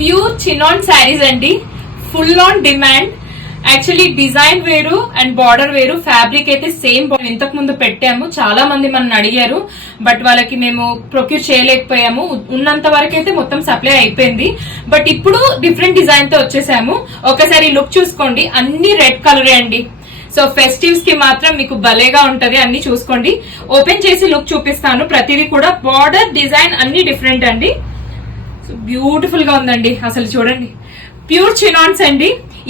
Pure chinon saris అండి, full on demand. Actually design వేరు and border వేరు, ఫ్యాబ్రిక్ అయితే సేమ్. ఇంతకు ముందు పెట్టాము, చాలా మంది మనల్ని అడిగారు, బట్ వాళ్ళకి మేము ప్రొక్యూర్ చేయలేకపోయాము. ఉన్నంత వరకు అయితే మొత్తం సప్లై అయిపోయింది. బట్ ఇప్పుడు డిఫరెంట్ డిజైన్ తో వచ్చేసాము. ఒకసారి లుక్ చూసుకోండి, అన్ని రెడ్ కలరే అండి. సో ఫెస్టివ్స్ కి మాత్రం మీకు భలేగా ఉంటది. అన్ని చూసుకోండి, ఓపెన్ చేసి లుక్ చూపిస్తాను. ప్రతిదీ కూడా బార్డర్ డిజైన్ అన్ని డిఫరెంట్ అండి. బ్యూటిఫుల్ గా ఉందండి. అసలు చూడండి, ప్యూర్ చినాన్స్ అండి.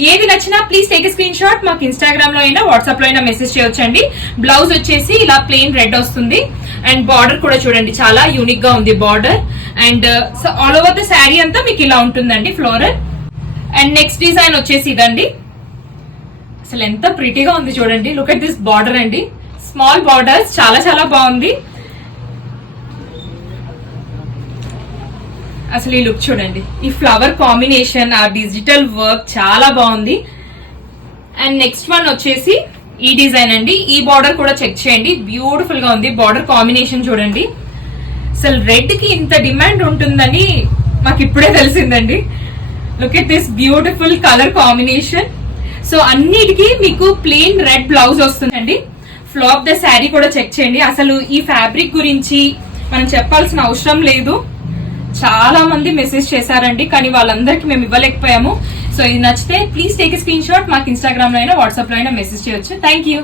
ఏది నచ్చినా ప్లీజ్ టేక్ స్క్రీన్ షాట్. మాకు ఇన్స్టాగ్రామ్ లో అయినా వాట్సాప్ లో అయినా మెసేజ్ చేయొచ్చండి. బ్లౌజ్ వచ్చేసి ఇలా ప్లెయిన్ రెడ్ వస్తుంది అండ్ బార్డర్ కూడా చూడండి చాలా యూనిక్ గా ఉంది border. And so all over the sari అంతా మీకు ఇలా ఉంటుందండి ఫ్లోరల్. అండ్ నెక్స్ట్ డిజైన్ వచ్చేసి ఇదండి. అసలు ఎంత ప్రిటీగా ఉంది చూడండి. లుక్ అట్ దిస్ బార్డర్ అండి, స్మాల్ బార్డర్స్, చాలా చాలా బాగుంది. అసలు ఈ లుక్ చూడండి, ఈ ఫ్లవర్ కాంబినేషన్, ఆ డిజిటల్ వర్క్ చాలా బాగుంది. అండ్ నెక్స్ట్ వన్ వచ్చేసి ఈ డిజైన్ అండి. ఈ బార్డర్ కూడా చెక్ చేయండి, బ్యూటిఫుల్ గా ఉంది. బార్డర్ కాంబినేషన్ చూడండి. అసలు రెడ్ కి ఇంత డిమాండ్ ఉంటుందని మాకు ఇప్పుడే తెలిసిందండి. Look at this beautiful colour combination. So అన్నిటికీ మీకు ప్లెయిన్ రెడ్ బ్లౌజ్ వస్తుందండి. ఫ్లో ఆఫ్ ద శారీ కూడా చెక్ చేయండి. అసలు ఈ ఫ్యాబ్రిక్ గురించి మనం చెప్పాల్సిన అవసరం లేదు. చాలా మంది మెసేజ్ చేశారండి, కానీ వాళ్ళందరికీ మేము ఇవ్వలేకపోయాము. సో ఇది నచ్చితే ప్లీజ్ టేక్ స్క్రీన్ షాట్. మాకు ఇన్స్టాగ్రామ్ లో అయినా వాట్సాప్ లో అయినా మెసేజ్ చేయొచ్చు. Thank you.